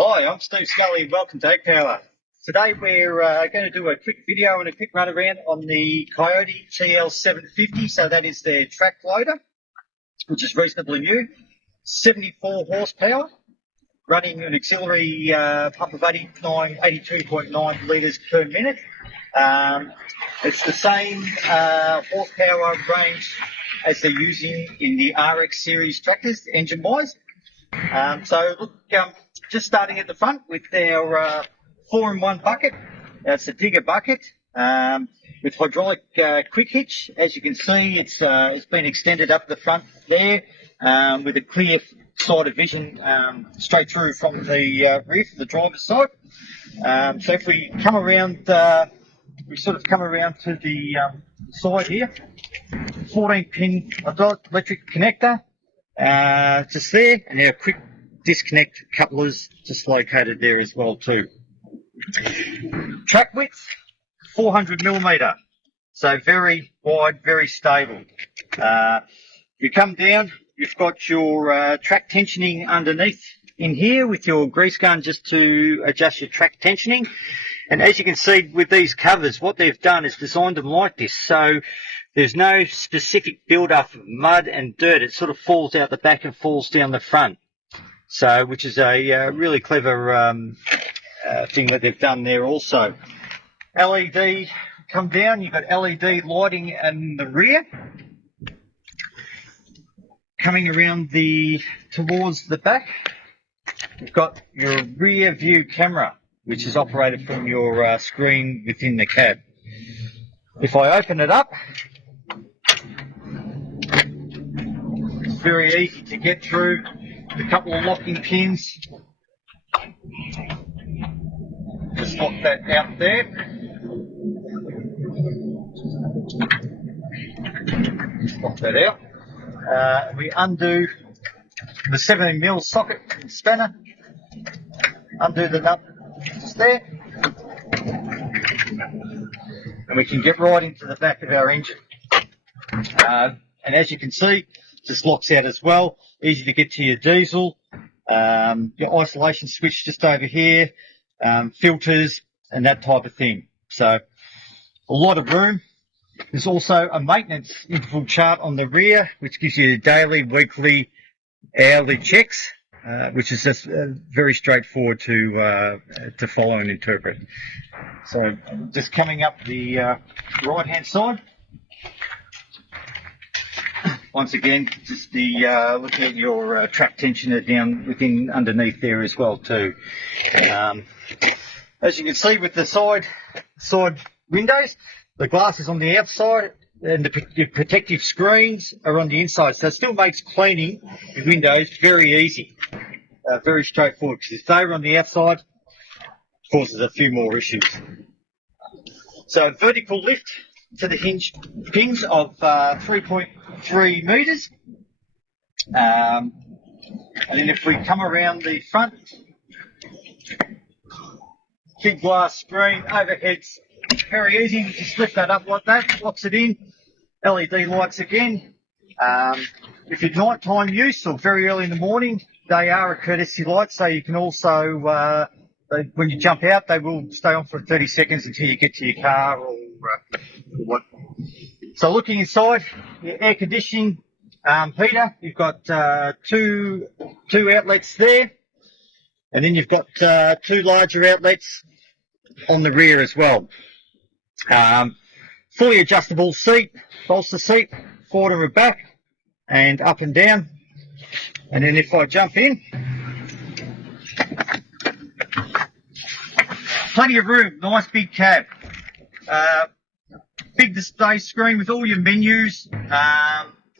Hi, I'm Steve Scully. Welcome to Agpower. Today we're going to do a quick video and a quick run around on the Kioti TL750. So that is their track loader, which is reasonably new. 74 horsepower, running an auxiliary pump of 82.9 litres per minute. It's the same horsepower range as they're using in the RX series tractors, engine-wise. So look, just starting at the front with their 4-in-1 bucket. It's a digger bucket with hydraulic quick hitch. As you can see, it's been extended up the front there with a clear side of vision straight through from the rear, from the driver's side. So if we come around, we sort of come around to the side here. 14-pin electric connector. Just there, and our quick disconnect couplers just located there as well too. Track width 400mm, so very wide, very stable. You come down, you've got your track tensioning underneath in here with your grease gun just to adjust your track tensioning. And as you can see with these covers, what they've done is designed them like this, so there's no specific build-up of mud and dirt. It sort of falls out the back and falls down the front. So, which is a really clever thing that they've done there also. LED come down. You've got LED lighting in the rear. Coming around towards the back, you've got your rear view camera, which is operated from your screen within the cab. If I open it up, very easy to get through. A couple of locking pins. Just lock that out there. Lock that out. We undo the 17mm socket and spanner. Undo the nut just there. And we can get right into the back of our engine. And as you can see, just locks out as well. Easy to get to your diesel. Your isolation switch just over here. Filters and that type of thing. So a lot of room. There's also a maintenance interval chart on the rear, which gives you daily, weekly, hourly checks, which is just very straightforward to follow and interpret. So just coming up the right-hand side. Once again, just looking at your track tensioner down within underneath there as well too. As you can see with the side windows, the glass is on the outside and the protective screens are on the inside. So it still makes cleaning the windows very easy, very straightforward. Because if they were on the outside, it causes a few more issues. So vertical lift to the hinge pins of 3.3 metres. And then if we come around the front, big glass screen, overheads, very easy. You just lift that up like that, locks it in. LED lights again. If you're nighttime use or very early in the morning, they are a courtesy light, so you can also, when you jump out, they will stay on for 30 seconds until you get to your car or what. So looking inside, your air conditioning heater, you've got two outlets there, and then you've got two larger outlets on the rear as well. Fully adjustable seat, bolster seat, forward and back, and up and down. And then if I jump in, plenty of room, nice big cab. Big display screen with all your menus,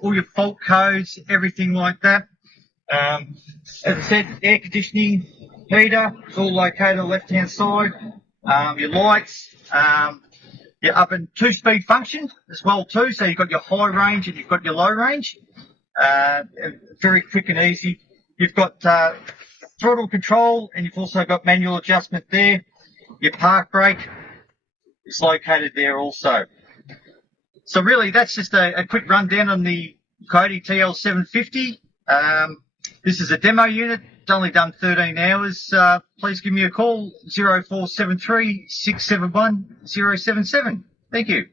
all your fault codes, everything like that. As I said, air conditioning, heater, it's all located on the left-hand side. Your lights, your up and 2-speed function as well too. So you've got your high range and you've got your low range. Very quick and easy. You've got throttle control and you've also got manual adjustment there. Your park brake is located there also. So really, that's just a quick rundown on the Kioti TL750. This is a demo unit. It's only done 13 hours. Please give me a call, 0473 671 077. Thank you.